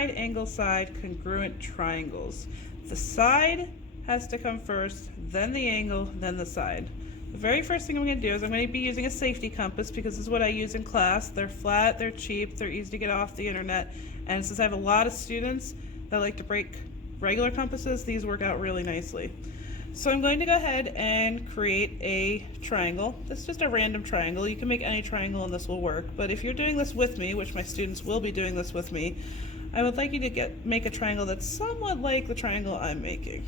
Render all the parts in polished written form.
side, angle, side, congruent triangles. The side has to come first, then the angle, then the side. The very first thing I'm going to do is I'm going to be using a safety compass because this is what I use in class. They're flat, they're cheap, they're easy to get off the internet, and since I have a lot of students that like to break regular compasses, these work out really nicely. So I'm going to go ahead and create a triangle. This is just a random triangle. You can make any triangle and this will work, but if you're doing this with me, which my students will be doing this with me, I would like you to make a triangle that's somewhat like the triangle I'm making.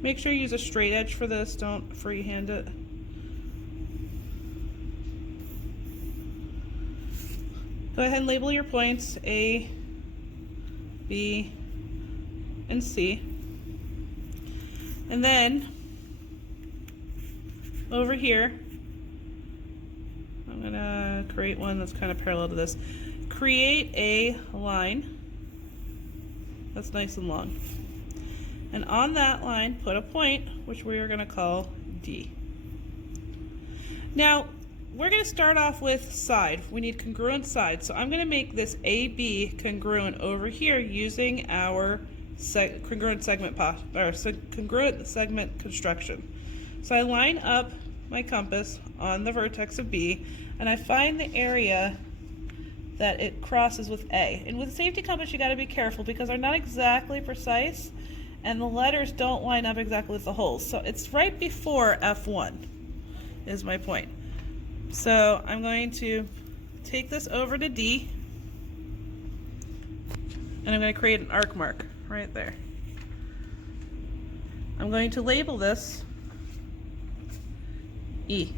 Make sure you use a straight edge for this, don't freehand it. Go ahead and label your points A, B, and C. And then over here, I'm gonna create one that's kind of parallel to this. Create a line that's nice and long. And on that line, put a point, which we are gonna call D. Now, we're going to start off with side. We need congruent side. So I'm going to make this AB congruent over here using our congruent segment construction. So I line up my compass on the vertex of B, and I find the area that it crosses with A. And with a safety compass, you got to be careful because they're not exactly precise, and the letters don't line up exactly with the holes. So it's right before F1 is my point. So I'm going to take this over to D, and I'm going to create an arc mark right there. I'm going to label this E.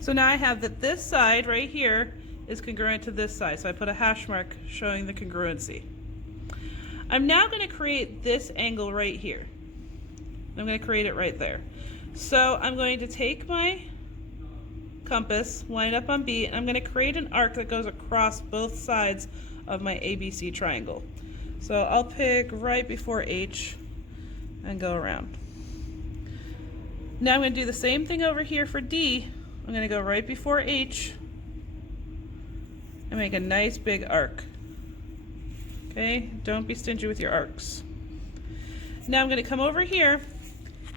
So now I have that this side right here is congruent to this side, so I put a hash mark showing the congruency. I'm now going to create this angle right here. I'm going to create it right there. So I'm going to take my compass, line it up on B, and I'm going to create an arc that goes across both sides of my ABC triangle. So I'll pick right before H and go around. Now I'm going to do the same thing over here for D. I'm going to go right before H and make a nice big arc. Okay, don't be stingy with your arcs. Now I'm going to come over here,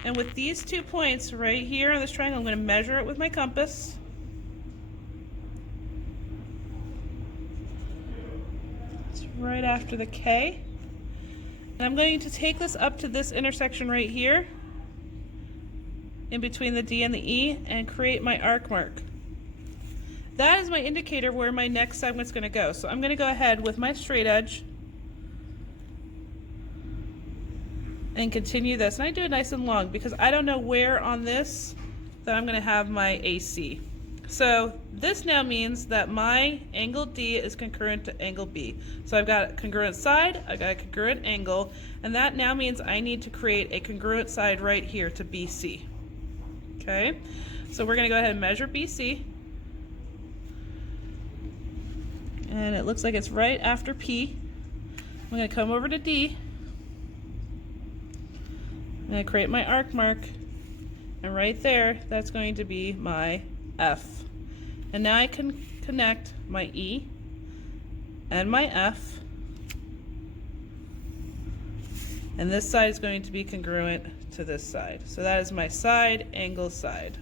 and with these 2 points right here on this triangle, I'm going to measure it with my compass. It's right after the K. And I'm going to take this up to this intersection right here, in between the D and the E, and create my arc mark. That is my indicator where my next segment's going to go. So I'm going to go ahead with my straight edge and continue this. And I do it nice and long because I don't know where on this that I'm going to have my AC. So this now means that my angle D is concurrent to angle B. So I've got a congruent side, I've got a congruent angle, and that now means I need to create a congruent side right here to BC. Okay, so we're going to go ahead and measure BC. And it looks like it's right after P. I'm going to come over to D. I'm going to create my arc mark, and right there, that's going to be my F. And now I can connect my E and my F, and this side is going to be congruent to this side. So that is my side, angle, side.